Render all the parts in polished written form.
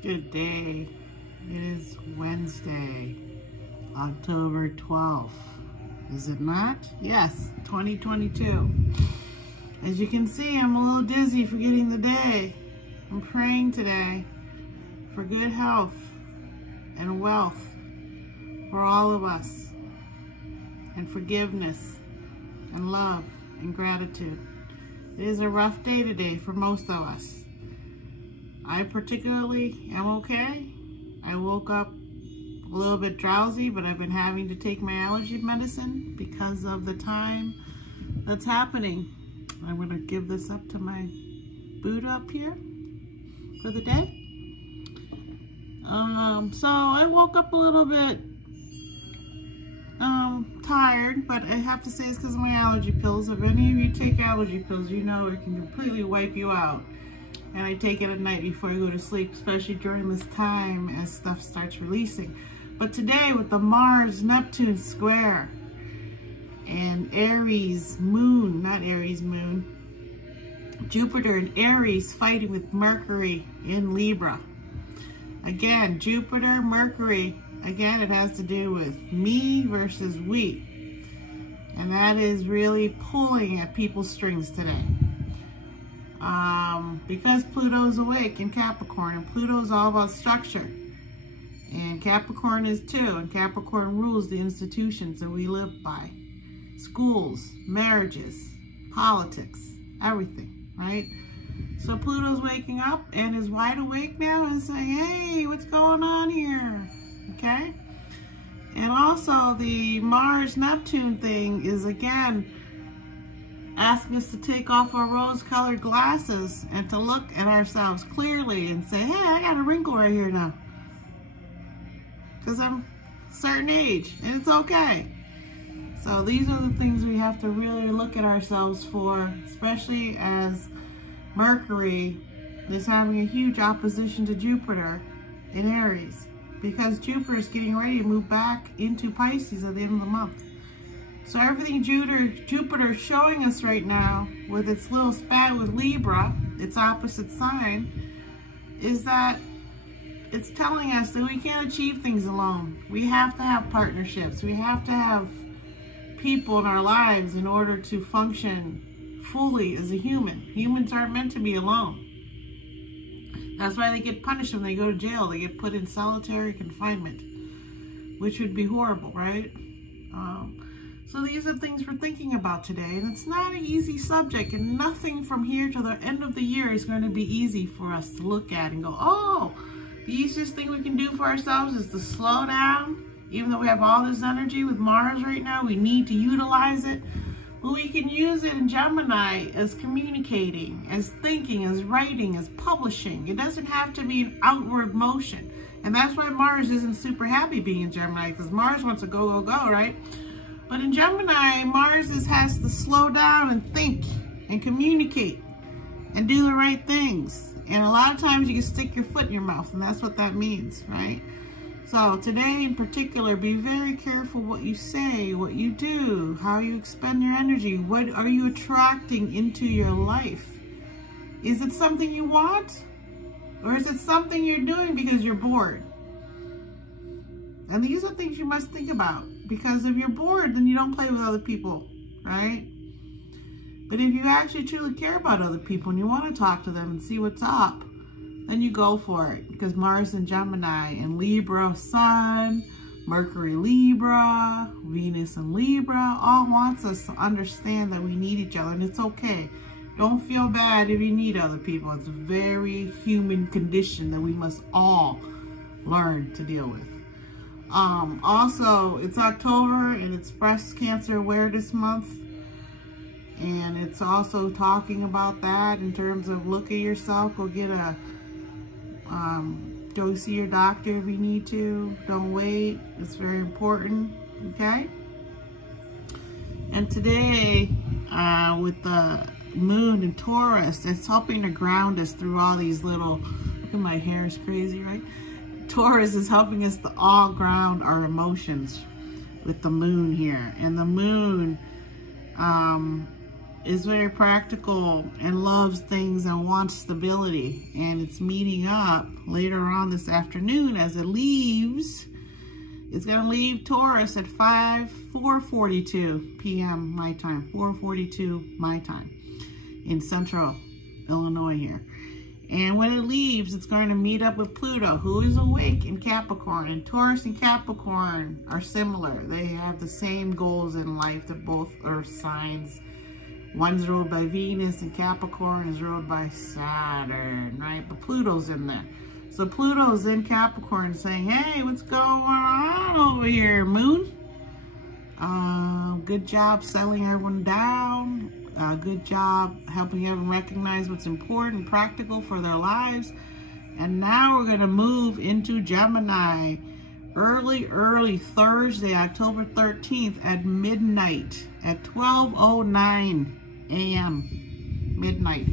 Good day. It is Wednesday, October 12th. Is it not? Yes, 2022. As you can see, I'm a little dizzy for getting the day. I'm praying today for good health and wealth for all of us, and forgiveness and love and gratitude. It is a rough day today for most of us. I particularly am okay. I woke up a little bit drowsy, but I've been having to take my allergy medicine because of the time that's happening. I'm going to give this up to my Buddha up here for the day. So I woke up a little bit tired, but I have to say it's because of my allergy pills. If any of you take allergy pills, you know it can completely wipe you out. And I take it at night before I go to sleep, especially during this time as stuff starts releasing. But today with the Mars-Neptune square and Aries moon, not Aries moon, Jupiter and Aries fighting with Mercury in Libra. Again, Jupiter, Mercury, again, it has to do with me versus we. And that is really pulling at people's strings today. Because Pluto's awake in Capricorn, and Pluto's all about structure. And Capricorn is too, and Capricorn rules the institutions that we live by. Schools, marriages, politics, everything, right? So Pluto's waking up and is wide awake now and saying, hey, what's going on here? Okay? And also the Mars-Neptune thing is again asking us to take off our rose-colored glasses and to look at ourselves clearly and say, hey, I got a wrinkle right here now. Because I'm a certain age, and it's okay. So these are the things we have to really look at ourselves for, especially as Mercury is having a huge opposition to Jupiter in Aries, because Jupiter is getting ready to move back into Pisces at the end of the month. So everything Jupiter is showing us right now with its little spat with Libra, its opposite sign, is that it's telling us that we can't achieve things alone. We have to have partnerships. We have to have people in our lives in order to function fully as a human. Humans aren't meant to be alone. That's why they get punished when they go to jail. They get put in solitary confinement, which would be horrible, right? So these are things we're thinking about today, and it's not an easy subject, and nothing from here to the end of the year is going to be easy for us to look at and go, oh, the easiest thing we can do for ourselves is to slow down. Even though we have all this energy with Mars right now, we need to utilize it. But we can use it in Gemini as communicating, as thinking, as writing, as publishing. It doesn't have to be an outward motion. And that's why Mars isn't super happy being in Gemini, because Mars wants to go, go, go, right? But in Gemini, Mars has to slow down and think and communicate and do the right things. And a lot of times you can stick your foot in your mouth, and that's what that means, right? So today in particular, be very careful what you say, what you do, how you expend your energy. What are you attracting into your life? Is it something you want? Or is it something you're doing because you're bored? And these are things you must think about. Because if you're bored, then you don't play with other people, right? But if you actually truly care about other people and you want to talk to them and see what's up, then you go for it. Because Mars and Gemini and Libra Sun, Mercury Libra, Venus and Libra, all wants us to understand that we need each other, and it's okay. Don't feel bad if you need other people. It's a very human condition that we must all learn to deal with. Also, it's October and it's Breast Cancer Awareness Month, and it's also talking about that in terms of look at yourself, go get a go see your doctor if you need to. Don't wait. It's very important. Okay. And today, with the moon in Taurus, it's helping to ground us through all these little, look at my hair is crazy, right? Taurus is helping us to all ground our emotions with the moon here. And the moon is very practical and loves things and wants stability. And it's meeting up later on this afternoon as it leaves. It's going to leave Taurus at 4:42 p.m. my time, 4:42 my time in central Illinois here. And when it leaves, it's going to meet up with Pluto, who is awake in Capricorn. And Taurus and Capricorn are similar. They have the same goals in life. They're both earth signs. One's ruled by Venus and Capricorn is ruled by Saturn, right? But Pluto's in there. So Pluto's in Capricorn saying, hey, what's going on over here, Moon? Good job settling everyone down. Good job helping everyone recognize what's important and practical for their lives. And now we're going to move into Gemini early Thursday, October 13th at midnight, at 12:09 a.m. midnight.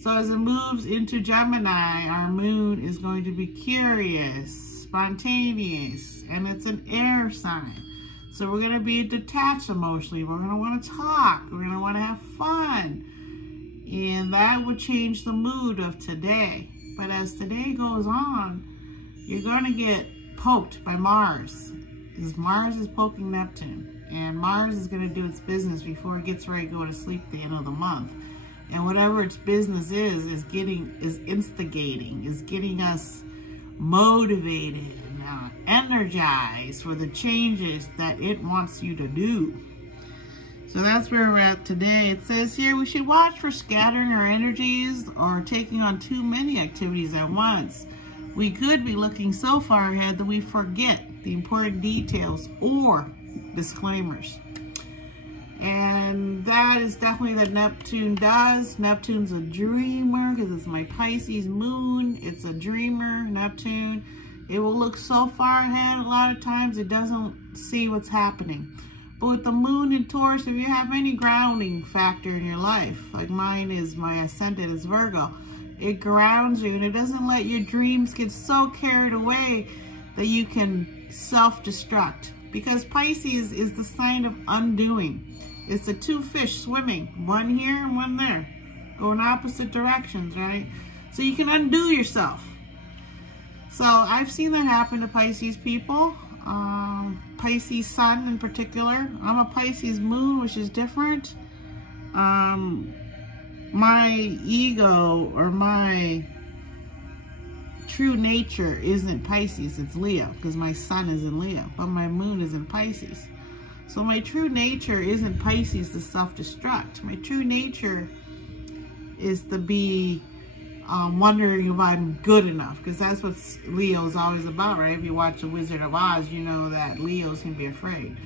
So as it moves into Gemini, our moon is going to be curious, spontaneous, and it's an air sign. So we're going to be detached emotionally. We're going to want to talk. We're going to want to have fun. And that will change the mood of today. But as today goes on, you're going to get poked by Mars. Because Mars is poking Neptune. And Mars is going to do its business before it gets ready to go to sleep at the end of the month. And whatever its business is instigating, is getting us motivated, energized for the changes that it wants you to do. So that's where we're at today. It says here we should watch for scattering our energies or taking on too many activities at once. We could be looking so far ahead that we forget the important details or disclaimers. And that is definitely what Neptune does. Neptune's a dreamer because it's my Pisces moon. It's a dreamer, Neptune. It will look so far ahead a lot of times it doesn't see what's happening. But with the moon in Taurus, if you have any grounding factor in your life, like mine is, my ascendant is Virgo, it grounds you and it doesn't let your dreams get so carried away that you can self-destruct. Because Pisces is the sign of undoing. It's the two fish swimming, one here and one there, going opposite directions, right? So you can undo yourself. So I've seen that happen to Pisces people, Pisces Sun in particular. I'm a Pisces moon, which is different. My ego or my true nature isn't Pisces, it's Leo, because my sun is in Leo, but my moon is in Pisces. So my true nature isn't Pisces to self-destruct. My true nature is to be wondering if I'm good enough, because that's what Leo's always about, right? If you watch The Wizard of Oz, you know that Leos can be afraid.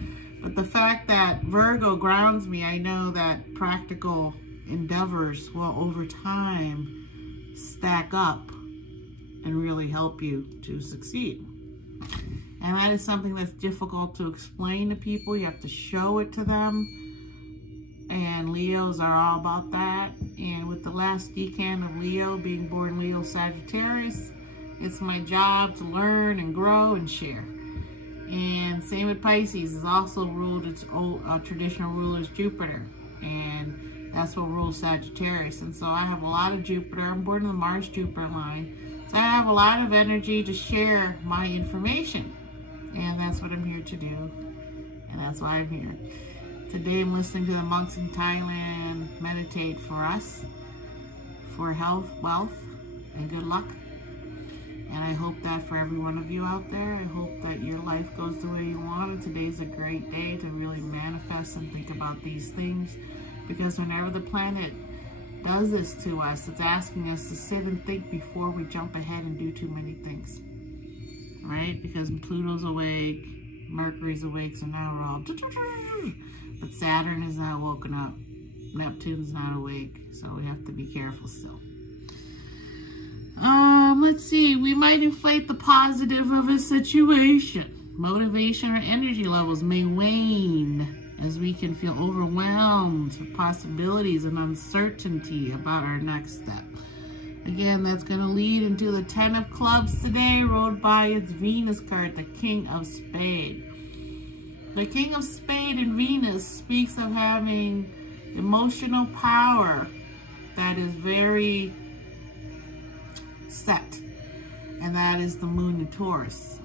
But the fact that Virgo grounds me, I know that practical endeavors will over time stack up and really help you to succeed. And that is something that's difficult to explain to people. You have to show it to them. And Leos are all about that. And with the last decan of Leo, being born Leo Sagittarius, it's my job to learn and grow and share. And same with Pisces, is also ruled, its old traditional ruler is Jupiter. And that's what rules Sagittarius. And so I have a lot of Jupiter. I'm born in the Mars-Jupiter line. So I have a lot of energy to share my information. And that's what I'm here to do. And that's why I'm here. Today I'm listening to the monks in Thailand meditate for us, for health, wealth, and good luck. And I hope that for every one of you out there, I hope that your life goes the way you want. And today's a great day to really manifest and think about these things. Because whenever the planet does this to us, it's asking us to sit and think before we jump ahead and do too many things. Right? Because Pluto's awake, Mercury's awake, so now we're all... But Saturn is not woken up. Neptune's not awake, so we have to be careful still. Let's see. We might inflate the positive of a situation. Motivation or energy levels may wane as we can feel overwhelmed with possibilities and uncertainty about our next step. Again, that's going to lead into the 10 of Clubs today, ruled by its Venus card, the King of Spade. The King of Spade in Venus speaks of having emotional power that is very set, and that is the moon in Taurus.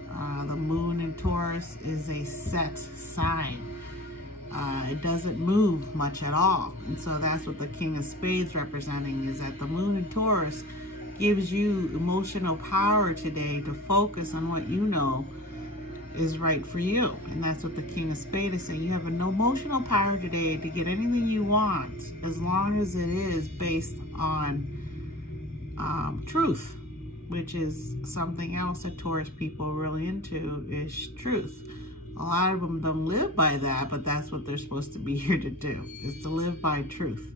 The moon in Taurus is a set sign. It doesn't move much at all. And so that's what the King of Spades representing, is that the moon in Taurus gives you emotional power today to focus on what you know is right for you. And that's what the King of Spades is saying. You have an emotional power today to get anything you want, as long as it is based on truth, which is something else that Taurus people are really into, is truth. A lot of them don't live by that, but that's what they're supposed to be here to do, is to live by truth.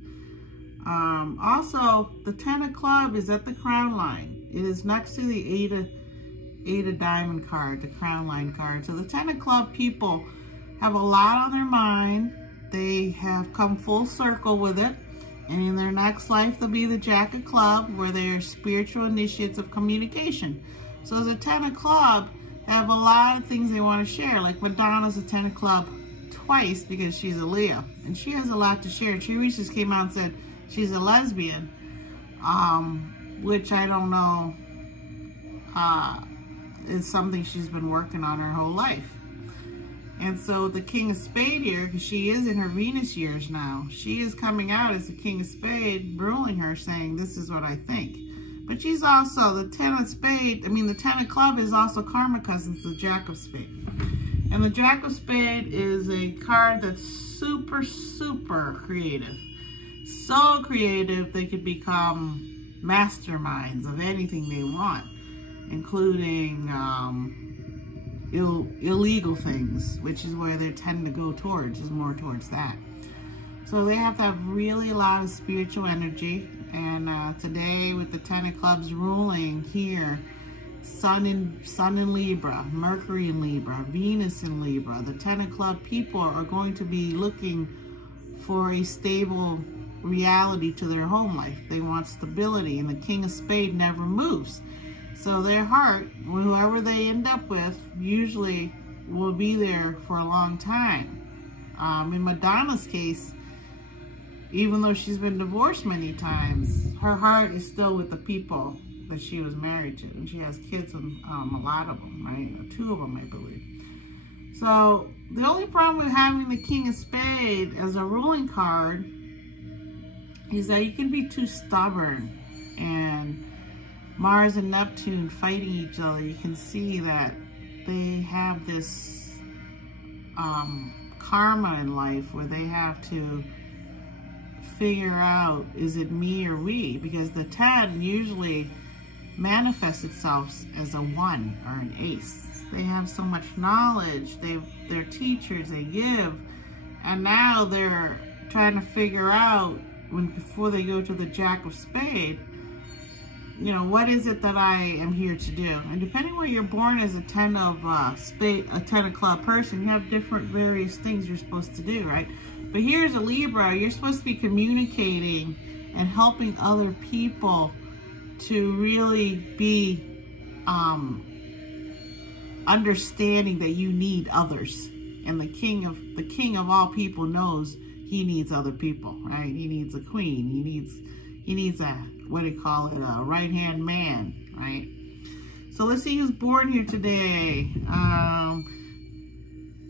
Also, the 10 of Clubs is at the crown line. It is next to the Eight of Diamond card, the crown line card. So the 10 of Clubs people have a lot on their mind. They have come full circle with it. And in their next life, they'll be the Jack of Clubs, where they are spiritual initiates of communication. So as a 10 of Clubs, they have a lot of things they want to share. Like Madonna's a 10 of Clubs twice because she's a Leo. And she has a lot to share. She just came out and said she's a lesbian, which I don't know, is something she's been working on her whole life. And so the King of Spade here, because she is in her Venus years now, she is coming out as the King of Spade, ruling her, saying, this is what I think. But she's also the 10 of Spade, the 10 of Clubs is also karma cousins to the Jack of Spade. And the Jack of Spade is a card that's super, super creative. So creative, they could become masterminds of anything they want, including illegal things, which is where they tend to go towards, is more towards that. So they have to have really a lot of spiritual energy. And today with the 10 of Clubs ruling here, Sun in Libra, Mercury in Libra, Venus in Libra, the 10 of Clubs people are going to be looking for a stable reality to their home life. They want stability, and the King of Spades never moves. So their heart, whoever they end up with, usually will be there for a long time. In Madonna's case, even though she's been divorced many times, her heart is still with the people that she was married to. And she has kids with a lot of them, right? 2 of them, I believe. So the only problem with having the King of Spades as a ruling card is that you can be too stubborn, and Mars and Neptune fighting each other, you can see that they have this karma in life where they have to figure out, is it me or we? Because the 10 usually manifests itself as a 1 or an ace. They have so much knowledge, they're teachers, they give, and now they're trying to figure out, before they go to the Jack of Spades, you know, what is it that I am here to do? And depending where you're born as a 10 of Club person, you have different various things you're supposed to do, right? But here's a Libra, you're supposed to be communicating and helping other people to really be understanding that you need others. And the king of all people knows he needs other people, right? He needs a queen. He needs a, what do you call it, a right-hand man, right? So let's see who's born here today.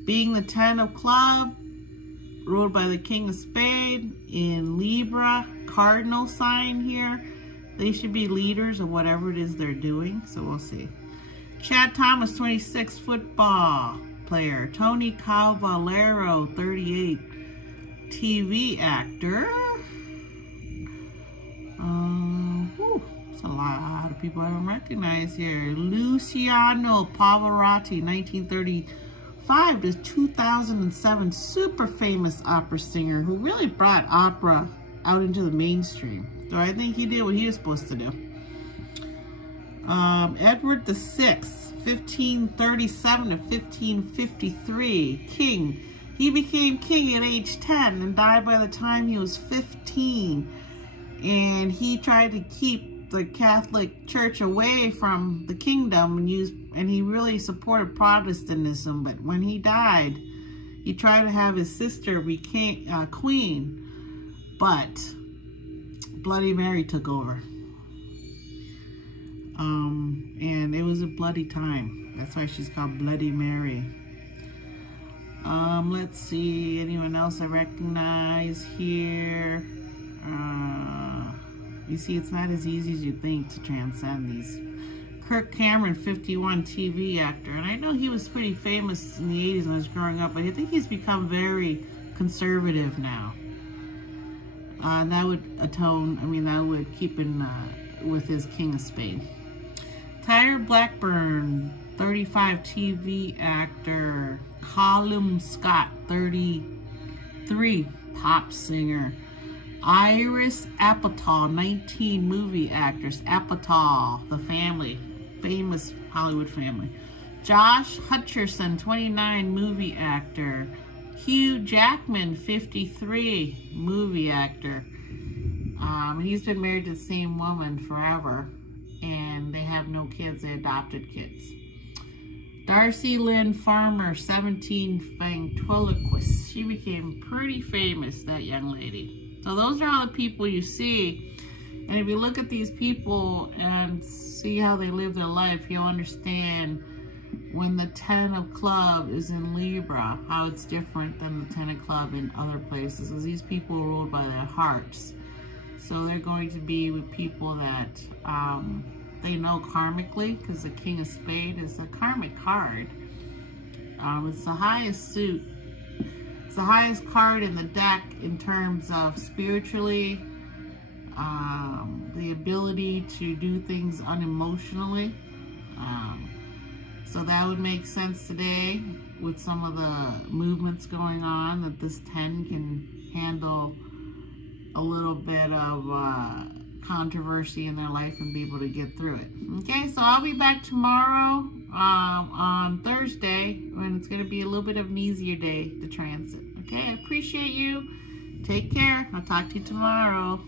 Being the 10 of Clubs, ruled by the King of Spades in Libra, cardinal sign here. They should be leaders of whatever it is they're doing, so we'll see. Chad Thomas, 26, football player. Tony Cavallero, 38, TV actor. There's a lot of people I don't recognize here. Luciano Pavarotti, 1935 to 2007, super famous opera singer who really brought opera out into the mainstream. So I think he did what he was supposed to do. Edward VI, 1537 to 1553, king. He became king at age 10 and died by the time he was 15. And he tried to keep the Catholic Church away from the kingdom, and he really supported Protestantism. But when he died, he tried to have his sister become queen. But Bloody Mary took over. And it was a bloody time. That's why she's called Bloody Mary. Let's see, anyone else I recognize here? You see, it's not as easy as you think to transcend these. Kirk Cameron, 51, TV actor. And I know he was pretty famous in the 80s when I was growing up, but I think he's become very conservative now. That would atone, that would keep in with his King of Spade. Tyler Blackburn, 35, TV actor. Colum Scott, 33, pop singer. Iris Apatow, 19, movie actress. Apatow, the family, famous Hollywood family. Josh Hutcherson, 29, movie actor. Hugh Jackman, 53, movie actor. He's been married to the same woman forever, and they have no kids. They adopted kids. Darcy Lynn Farmer, 17, ventriloquist. She became pretty famous, that young lady. So those are all the people you see. And if you look at these people and see how they live their life, you'll understand when the 10 of club is in Libra, how it's different than the 10 of club in other places. Because these people are ruled by their hearts. So they're going to be with people that they know karmically, because the King of Spade is a karmic card. It's the highest suit. It's the highest card in the deck in terms of spiritually, the ability to do things unemotionally. So that would make sense today with some of the movements going on, that this 10 can handle a little bit of controversy in their life and be able to get through it. Okay, so I'll be back tomorrow on Thursday, when it's going to be a little bit of an easier day to transit. Okay, I appreciate you. Take care. I'll talk to you tomorrow.